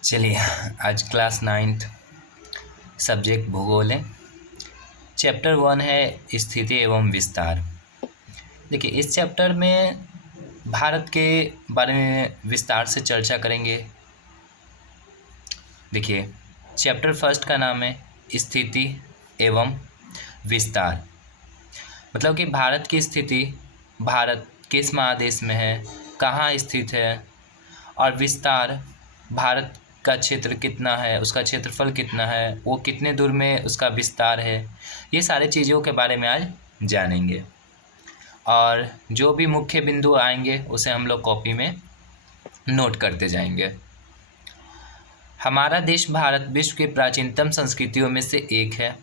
चलिए, आज class 9th subject भूगोल है। चैप्टर 1 है स्थिति एवं विस्तार। देखिए, इस चैप्टर में भारत के बारे में विस्तार से चर्चा करेंगे। देखिए, चैप्टर फर्स्ट का नाम है स्थिति एवं विस्तार। मतलब कि भारत की स्थिति, भारत किस महादेश में है, कहाँ स्थित है, और विस्तार, भारत का क्षेत्र कितना है, उसका क्षेत्रफल कितना है, वो कितने दूर में उसका विस्तार है, ये सारे चीज़ों के बारे में आज जानेंगे। और जो भी मुख्य बिंदु आएंगे उसे हम लोग कॉपी में नोट करते जाएंगे। हमारा देश भारत विश्व के प्राचीनतम संस्कृतियों में से एक है।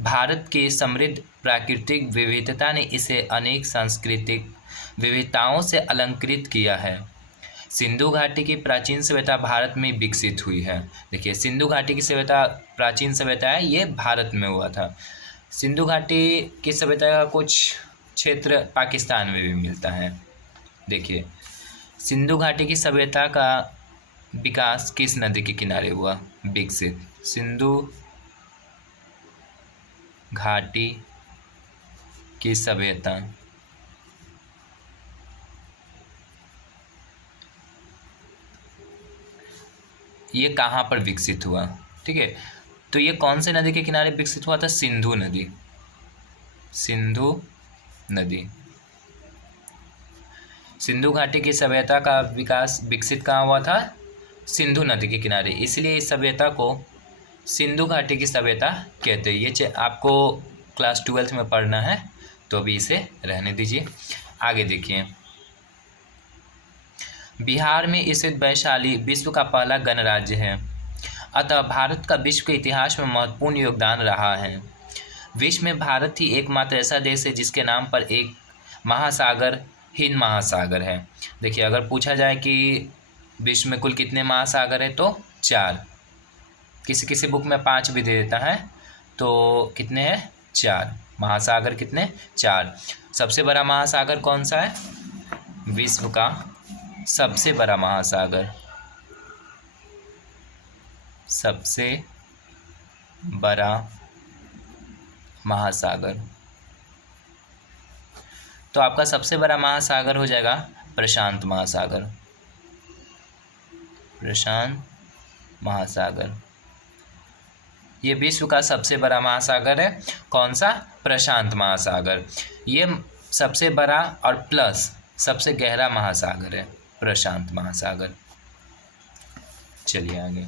भारत की समृद्ध प्राकृतिक विविधता ने इसे अनेक सांस्कृतिक विविधताओं से अलंकृत किया है। सिंधु घाटी की प्राचीन सभ्यता भारत में विकसित हुई है। देखिए, सिंधु घाटी की सभ्यता, प्राचीन सभ्यता है, ये भारत में हुआ था। सिंधु घाटी की सभ्यता का कुछ क्षेत्र पाकिस्तान में भी मिलता है। देखिए, सिंधु घाटी की सभ्यता का विकास किस नदी के किनारे हुआ विकसित? सिंधु घाटी की सभ्यता ये कहाँ पर विकसित हुआ? ठीक है, तो ये कौन से नदी के किनारे विकसित हुआ था? सिंधु नदी। सिंधु नदी। सिंधु घाटी की सभ्यता का विकास विकसित कहाँ हुआ था? सिंधु नदी के किनारे। इसलिए इस सभ्यता को सिंधु घाटी की सभ्यता कहते हैं। ये आपको क्लास 12th में पढ़ना है, तो अभी इसे रहने दीजिए। आगे देखिए, बिहार में स्थित वैशाली विश्व का पहला गणराज्य है, अतः भारत का विश्व के इतिहास में महत्वपूर्ण योगदान रहा है। विश्व में भारत ही एकमात्र ऐसा देश है जिसके नाम पर एक महासागर, हिंद महासागर है। देखिए, अगर पूछा जाए कि विश्व में कुल कितने महासागर है, तो 4। किसी किसी बुक में 5 भी दे देता है, तो कितने हैं? 4 महासागर। कितने? 4। सबसे बड़ा महासागर कौन सा है? विश्व का सबसे बड़ा महासागर, सबसे बड़ा महासागर, तो आपका सबसे बड़ा महासागर हो जाएगा प्रशांत महासागर। प्रशांत महासागर ये विश्व का सबसे बड़ा महासागर है। कौन सा? प्रशांत महासागर। ये सबसे बड़ा और प्लस सबसे गहरा महासागर है, प्रशांत महासागर। चलिए आगे।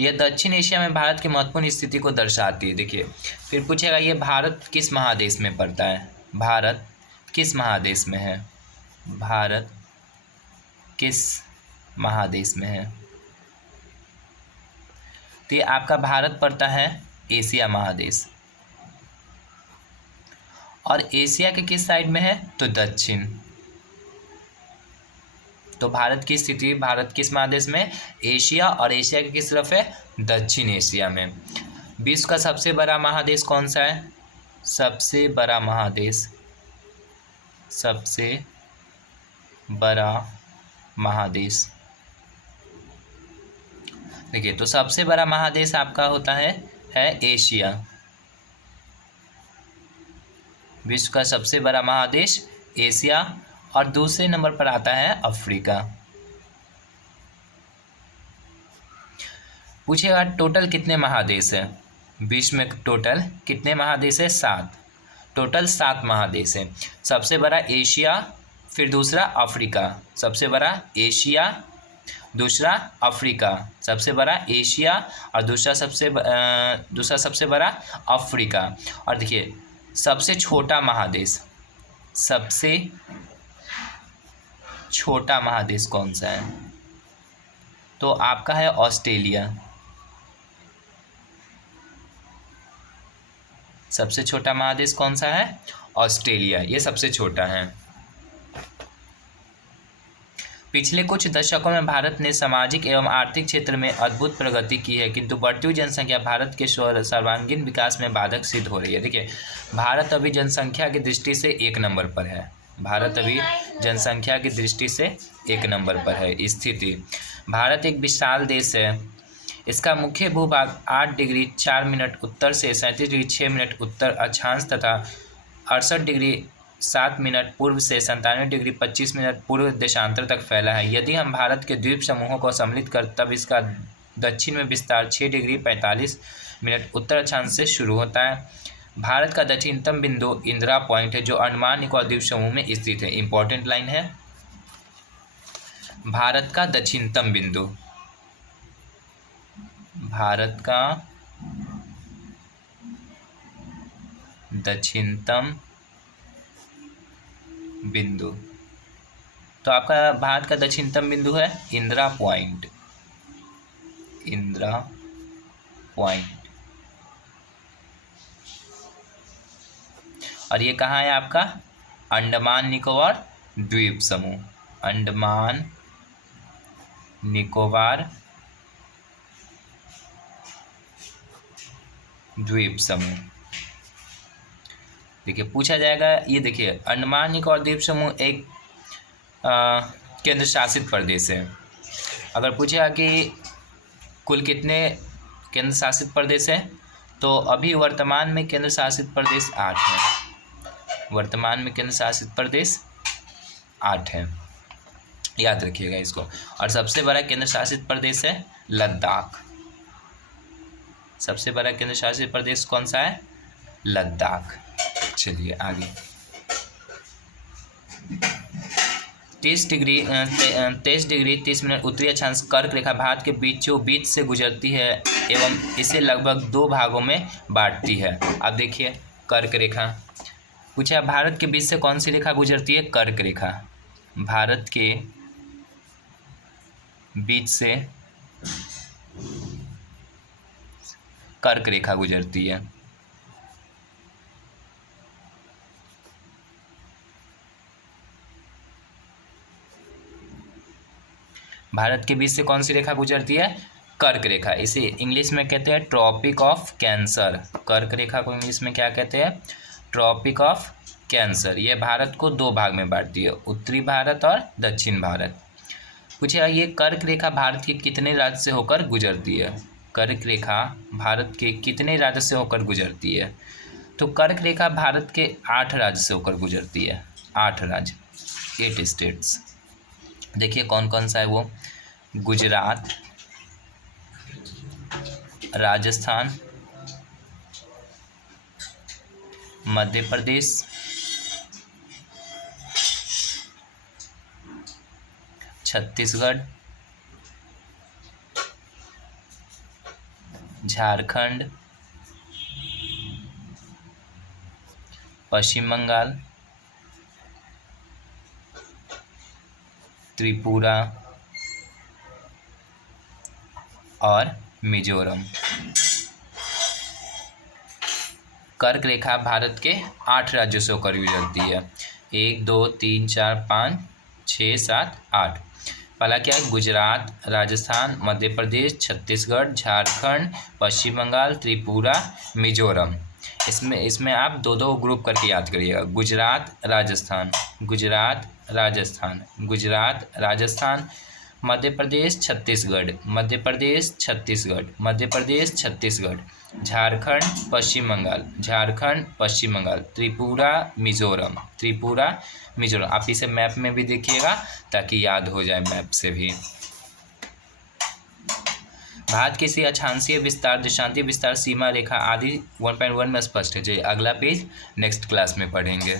यह दक्षिण एशिया में भारत की महत्वपूर्ण स्थिति को दर्शाती है। देखिए, फिर पूछेगा ये भारत किस महादेश में पड़ता है? भारत किस महादेश में है? भारत किस महादेश में है? तो ये आपका भारत पड़ता है एशिया महादेश। और एशिया के किस साइड में है? तो दक्षिण। तो भारत की स्थिति, भारत किस महादेश में? एशिया। और एशिया की किस तरफ है? दक्षिण एशिया में। विश्व का सबसे बड़ा महादेश कौन सा है? सबसे बड़ा महादेश, सबसे बड़ा महादेश। देखिए, तो सबसे बड़ा महादेश आपका होता है एशिया। विश्व का सबसे बड़ा महादेश एशिया, और दूसरे नंबर पर आता है अफ्रीका। पूछेगा टोटल कितने महादेश है विश्व में? टोटल कितने महादेश है? 7। टोटल 7 महादेश है। सबसे बड़ा एशिया, फिर दूसरा अफ्रीका। सबसे बड़ा एशिया, दूसरा अफ्रीका। सबसे बड़ा एशिया और दूसरा सबसे बड़ा अफ्रीका। और देखिए, सबसे छोटा महादेश, सबसे छोटा महादेश कौन सा है? तो आपका है ऑस्ट्रेलिया। सबसे छोटा महादेश कौन सा है? ऑस्ट्रेलिया, ये सबसे छोटा है। पिछले कुछ दशकों में भारत ने सामाजिक एवं आर्थिक क्षेत्र में अद्भुत प्रगति की है, किंतु बढ़ती हुई जनसंख्या भारत के सर्वांगीण विकास में बाधक सिद्ध हो रही है। देखिए, भारत अभी जनसंख्या की दृष्टि से 1 नंबर पर है। भारत अभी जनसंख्या की दृष्टि से 1 नंबर पर है। स्थिति, भारत एक विशाल देश है। इसका मुख्य भूभाग 8 डिग्री 4 मिनट उत्तर से 37 डिग्री 6 मिनट उत्तर अक्षांश तथा 68 डिग्री 7 मिनट पूर्व से 97 डिग्री 25 मिनट पूर्व देशांतर तक फैला है। यदि हम भारत के द्वीप समूहों को सम्मिलित कर तब इसका दक्षिण में विस्तार 6 डिग्री 45 मिनट उत्तर अक्षांश से शुरू होता है। भारत का दक्षिणतम बिंदु इंदिरा पॉइंट है जो अंडमान निकोबार द्वीप समूह में स्थित है। इंपॉर्टेंट लाइन है, भारत का दक्षिणतम बिंदु, भारत का दक्षिणतम बिंदु। तो आपका भारत का दक्षिणतम बिंदु है इंदिरा पॉइंट, इंदिरा पॉइंट। और ये कहाँ है आपका? अंडमान निकोबार द्वीप समूह, अंडमान निकोबार द्वीप समूह। देखिए पूछा जाएगा, ये देखिए अंडमान निकोबार द्वीप समूह एक केंद्र शासित प्रदेश है। अगर पूछेगा कि कुल कितने केंद्र शासित प्रदेश है, तो अभी वर्तमान में केंद्र शासित प्रदेश 8 है। वर्तमान में केंद्र शासित प्रदेश 8 है, याद रखिएगा इसको। और सबसे बड़ा केंद्र शासित प्रदेश है लद्दाख। सबसे बड़ा केंद्र शासित प्रदेश कौन सा है? लद्दाख। चलिए आगे। 23 डिग्री 30 मिनट उत्तरी अक्षांश कर्क रेखा भारत के बीचों बीच से गुजरती है एवं इसे लगभग 2 भागों में बांटती है। अब देखिए कर्क रेखा पूछा, भारत के बीच से कौन सी रेखा गुजरती है? कर्क रेखा। भारत के बीच से कर्क रेखा गुजरती है। भारत के बीच से कौन सी रेखा गुजरती है? कर्क रेखा। इसे इंग्लिश में कहते हैं ट्रॉपिक ऑफ कैंसर। कर्क रेखा को इंग्लिश में क्या कहते हैं? Tropic of cancer. यह भारत को 2 भाग में बांटती है, उत्तरी भारत और दक्षिण भारत। पूछेगा ये कर्क रेखा भारत के कितने राज्य से होकर गुजरती है? कर्क रेखा भारत के कितने राज्य से होकर गुजरती है? तो कर्क रेखा भारत के 8 राज्य से होकर गुजरती है। 8 राज्य, 8 स्टेट्स। देखिए कौन कौन सा है वो? गुजरात, राजस्थान, मध्य प्रदेश, छत्तीसगढ़, झारखंड, पश्चिम बंगाल, त्रिपुरा और मिजोरम। कर्क रेखा भारत के 8 राज्यों से होकर गुजरती है। 1 2 3 4 5 6 7 8। पहला क्या है? गुजरात, राजस्थान, मध्य प्रदेश, छत्तीसगढ़, झारखंड, पश्चिम बंगाल, त्रिपुरा, मिजोरम। इसमें आप 2-2 ग्रुप करके याद करिएगा। गुजरात राजस्थान, गुजरात राजस्थान, गुजरात राजस्थान, मध्य प्रदेश छत्तीसगढ़, मध्य प्रदेश छत्तीसगढ़, मध्य प्रदेश छत्तीसगढ़, झारखंड पश्चिम बंगाल, झारखंड पश्चिम बंगाल, त्रिपुरा मिजोरम, त्रिपुरा मिजोरम। आप इसे मैप में भी देखिएगा ताकि याद हो जाए मैप से भी। भारत के इसी अक्षांशीय विस्तार, देशांतीय विस्तार, सीमा रेखा आदि 1.1 में स्पष्ट है। जो अगला पेज नेक्स्ट क्लास में पढ़ेंगे।